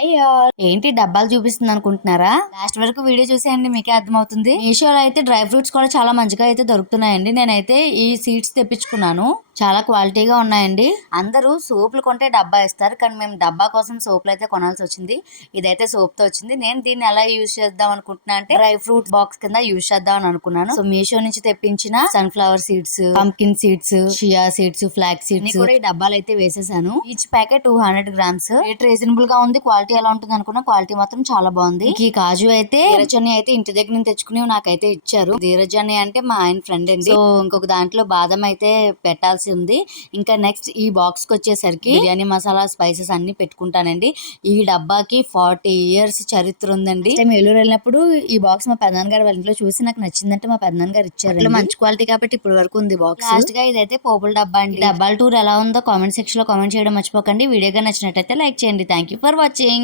అయ్యో ఏంటి డబ్బాలు చూపిస్తుంది అనుకుంటున్నారా? లాస్ట్ వరకు వీడియో చూసేయండి, మీకే అర్థమవుతుంది. మీషోలో అయితే డ్రై ఫ్రూట్స్ కూడా చాలా మంచిగా అయితే దొరుకుతున్నాయండి. నేనైతే ఈ సీడ్స్ తెప్పించుకున్నాను, చాలా క్వాలిటీగా ఉన్నాయండి. అందరూ సోపులు కొంటే డబ్బా ఇస్తారు, కానీ మేము డబ్బా కోసం సోపులు అయితే కొనాల్సి వచ్చింది. ఇదైతే సోప్ తో వచ్చింది. నేను దీన్ని ఎలా యూజ్ చేద్దాం అనుకుంటున్నా అంటే డ్రై ఫ్రూట్ బాక్స్ కింద యూజ్ చేద్దాం అని అనుకున్నాను. సో మీషో నుంచి తెప్పించిన సన్ఫ్లవర్ సీడ్స్, పంకిన్ సీడ్స్, షియా సీడ్స్, ఫ్లాక్ సీడ్స్ కూడా ఈ డబ్బాలు అయితే వేసేసాను. Each packet 200 grams. Rate reasonable గా ఉంది. క్వాలిటీ ఎలా ఉంటుంది అనుకున్నా, క్వాలిటీ మాత్రం చాలా బాగుంది. ఈ కాజు అయితే ధీరజని అయితే ఇంటి దగ్గర నుంచి తెచ్చుకుని నాకైతే ఇచ్చారు. ధీరజని అంటే మా ఆయన ఫ్రెండ్ అండి. సో ఇంకొక దాంట్లో బాదం అయితే పెట్టాల్సి ఉంది. ఇంకా నెక్స్ట్ ఈ బాక్స్ కి వచ్చేసరికి బిర్యానీ మసాలా, స్పైసెస్ అన్ని పెట్టుకుంటానండి. ఈ డబ్బాకి 40 years చరిత్ర ఉందండి. మేము ఏలూరు వెళ్ళినప్పుడు ఈ బాక్స్ మా పెద్దనాన్న గారు వాళ్ళ ఇంట్లో చూసి నాకు నచ్చిందంటే మా పెద్దనాన్న గారు ఇచ్చారు. మంచి క్వాలిటీ కాబట్టి ఇప్పటి వరకు ఉంది బాక్స్. లాస్ట్ గా ఇదైతే పోపుల డబ్బా అండి. డబ్బాల టూర్ ఎలా ఉందో కామెంట్ సెక్షన్ లో కామెంట్ చేయడం మర్చిపోకండి. వీడియోగా నచ్చినట్టయితే లైక్ చేయండి. Thank you for watching.